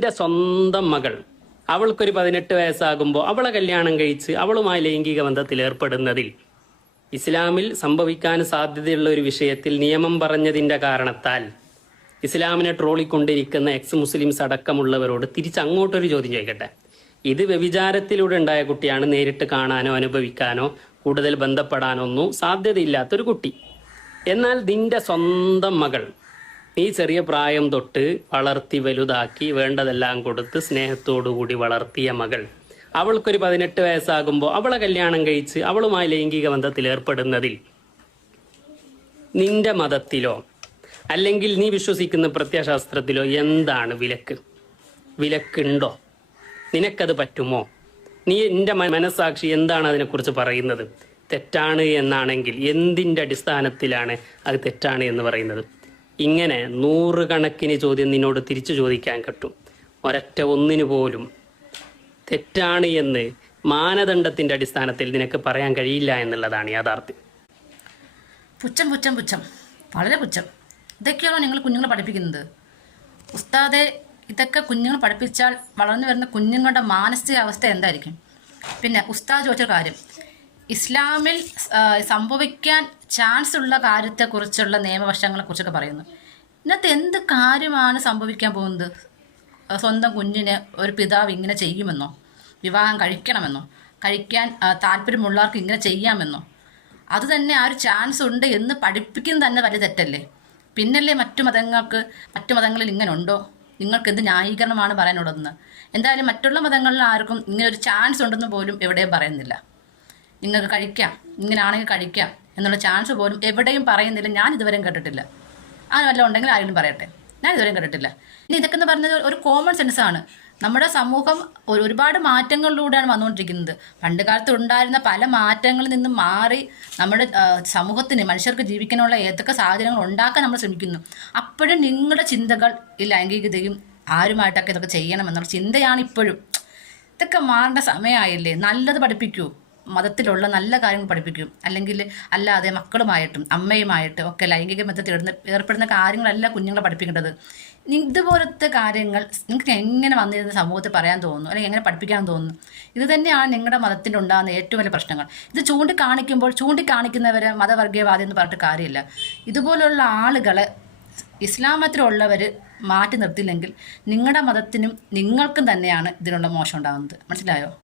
എൻ്റെ സ്വന്തം മകൾ അവൾക്കൊരു 18 വയസ്സാകുമ്പോൾ അവളെ കല്യാണം കഴിച്ച് അവളുമായി ലൈംഗിക ബന്ധത്തിൽ ഏർപ്പെടുന്നതിൽ ഇസ്ലാമിൽ സംഭവിക്കാൻ സാധ്യതയുള്ള ഒരു വിഷയത്തിൽ നിയമം പറഞ്ഞതിൻ്റെ കാരണത്താൽ ഇസ്ലാമിനെ ട്രോളിക്കൊണ്ടിരിക്കുന്ന എക്സ് മുസ്ലിംസ് അടക്കമുള്ളവരോട് തിരിച്ചങ്ങോട്ടൊരു ചോദ്യം ചോദിക്കട്ടെ. ഇത് വ്യഭിചാരത്തിലൂടെ ഉണ്ടായ കുട്ടിയാണ്. നേരിട്ട് കാണാനോ അനുഭവിക്കാനോ കൂടുതൽ ബന്ധപ്പെടാനോ ഒന്നും സാധ്യതയില്ലാത്തൊരു കുട്ടി. എന്നാൽ നിന്റെ സ്വന്തം മകൾ നീ ചെറിയ പ്രായം തൊട്ട് വളർത്തി വലുതാക്കി വേണ്ടതെല്ലാം കൊടുത്ത് സ്നേഹത്തോടുകൂടി വളർത്തിയ മകൾ അവൾക്കൊരു 18 വയസ്സാകുമ്പോൾ അവളെ കല്യാണം കഴിച്ച് അവളുമായി ലൈംഗിക ബന്ധത്തിൽ ഏർപ്പെടുന്നതിൽ നിന്റെ മതത്തിലോ അല്ലെങ്കിൽ നീ വിശ്വസിക്കുന്ന പ്രത്യയശാസ്ത്രത്തിലോ എന്താണ് വിലക്ക്? വിലക്കുണ്ടോ? നിനക്കത് പറ്റുമോ? നിന്റെ മനസ്സാക്ഷി എന്താണ് അതിനെക്കുറിച്ച് പറയുന്നത്? തെറ്റാണ് എന്നാണെങ്കിൽ എന്തിൻ്റെ അടിസ്ഥാനത്തിലാണ് അത് തെറ്റാണ് എന്ന് പറയുന്നത്? ഇങ്ങനെ 100 കണക്കിന് ചോദ്യം നിന്നോട് തിരിച്ചു ചോദിക്കാൻ കിട്ടും. ഒരൊറ്റ ഒന്നിനു പോലും തെറ്റാണ് എന്ന് മാനദണ്ഡത്തിൻ്റെ അടിസ്ഥാനത്തിൽ നിനക്ക് പറയാൻ കഴിയില്ല എന്നുള്ളതാണ് യാഥാർത്ഥ്യം. പുച്ഛം പുച്ഛം പുച്ഛം, വളരെ പുച്ഛം. ഇതൊക്കെയാണോ നിങ്ങൾ കുഞ്ഞുങ്ങളെ പഠിപ്പിക്കുന്നത്? ഉസ്താദെ, ഇതൊക്കെ കുഞ്ഞുങ്ങൾ പഠിപ്പിച്ചാൽ വളർന്നു വരുന്ന കുഞ്ഞുങ്ങളുടെ മാനസികാവസ്ഥ എന്തായിരിക്കും? പിന്നെ ഉസ്താദ് ചോദിച്ച കാര്യം, ഇസ്ലാമിൽ സംഭവിക്കാൻ ചാൻസ് ഉള്ള കാര്യത്തെക്കുറിച്ചുള്ള നിയമവശങ്ങളെക്കുറിച്ചൊക്കെ പറയുന്നു. ഇതിനകത്ത് എന്ത് കാര്യമാണ് സംഭവിക്കാൻ പോകുന്നത്? സ്വന്തം കുഞ്ഞിനെ ഒരു പിതാവ് ഇങ്ങനെ ചെയ്യുമെന്നോ, വിവാഹം കഴിക്കണമെന്നോ, കഴിക്കാൻ താല്പര്യമുള്ളവർക്ക് ഇങ്ങനെ ചെയ്യാമെന്നോ, അത് തന്നെ ആ ഒരു ചാൻസ് ഉണ്ട് എന്ന് പഠിപ്പിക്കുന്നത് തന്നെ വലിയ തെറ്റല്ലേ? പിന്നല്ലേ മറ്റു മതങ്ങളിൽ ഇങ്ങനെ ഉണ്ടോ? നിങ്ങൾക്ക് എന്ത് ന്യായീകരണമാണ് പറയാനുള്ളതെന്ന്? എന്തായാലും മറ്റുള്ള മതങ്ങളിൽ ആർക്കും ഇങ്ങനെ ഒരു ചാൻസ് ഉണ്ടെന്ന് പോലും എവിടെയും പറയുന്നില്ല. നിങ്ങൾക്ക് കഴിക്കാം, ഇങ്ങനെയാണെങ്കിൽ കഴിക്കാം എന്നുള്ള ചാൻസ് പോലും എവിടെയും പറയുന്നില്ല. ഞാൻ ഇതുവരെയും കേട്ടിട്ടില്ല. അങ്ങനെ വല്ലതും ഉണ്ടെങ്കിൽ ആരെങ്കിലും പറയട്ടെ, ഞാൻ ഇതുവരെയും കേട്ടിട്ടില്ല. ഇനി ഇതൊക്കെ എന്ന് പറഞ്ഞത് ഒരു കോമൺ സെൻസാണ്. നമ്മുടെ സമൂഹം ഒരുപാട് മാറ്റങ്ങളിലൂടെയാണ് വന്നുകൊണ്ടിരിക്കുന്നത്. പണ്ട് കാലത്ത് ഉണ്ടായിരുന്ന പല മാറ്റങ്ങളിൽ നിന്നും മാറി നമ്മുടെ സമൂഹത്തിന്, മനുഷ്യർക്ക് ജീവിക്കാനുള്ള ഏതൊക്കെ സാഹചര്യങ്ങൾ ഉണ്ടാക്കാൻ നമ്മൾ ശ്രമിക്കുന്നു. അപ്പോഴും നിങ്ങളുടെ ചിന്തകൾ ഈ ലൈംഗികതയും ആരുമായിട്ടൊക്കെ ഇതൊക്കെ ചെയ്യണമെന്നുള്ള ചിന്തയാണ് ഇപ്പോഴും. ഇതൊക്കെ മാറേണ്ട സമയമായില്ലേ? നല്ലത് പഠിപ്പിക്കൂ, മതത്തിലുള്ള നല്ല കാര്യങ്ങൾ പഠിപ്പിക്കും. അല്ലെങ്കിൽ അല്ലാതെ മക്കളുമായിട്ടും അമ്മയുമായിട്ടും ഒക്കെ ലൈംഗിക ബന്ധത്തിൽ ഏർപ്പെടുന്ന കാര്യങ്ങളല്ല കുഞ്ഞുങ്ങളെ പഠിപ്പിക്കേണ്ടത്. ഇതുപോലത്തെ കാര്യങ്ങൾ നിങ്ങൾക്ക് എങ്ങനെ വന്നിരുന്ന സമൂഹത്തിൽ പറയാൻ തോന്നുന്നു, അല്ലെങ്കിൽ എങ്ങനെ പഠിപ്പിക്കാൻ തോന്നുന്നു? ഇത് തന്നെയാണ് നിങ്ങളുടെ മതത്തിൽ ഉണ്ടാകുന്ന ഏറ്റവും വലിയ പ്രശ്നങ്ങൾ. ഇത് ചൂണ്ടിക്കാണിക്കുന്നവരെ മതവർഗീയവാദി എന്ന് പറഞ്ഞിട്ട് കാര്യമില്ല. ഇതുപോലുള്ള ആളുകളെ ഇസ്ലാം മതത്തിലുള്ളവർ മാറ്റി നിർത്തിയില്ലെങ്കിൽ നിങ്ങളുടെ മതത്തിനും നിങ്ങൾക്കും തന്നെയാണ് ഇതിനുള്ള മോശം ഉണ്ടാകുന്നത്. മനസ്സിലായോ?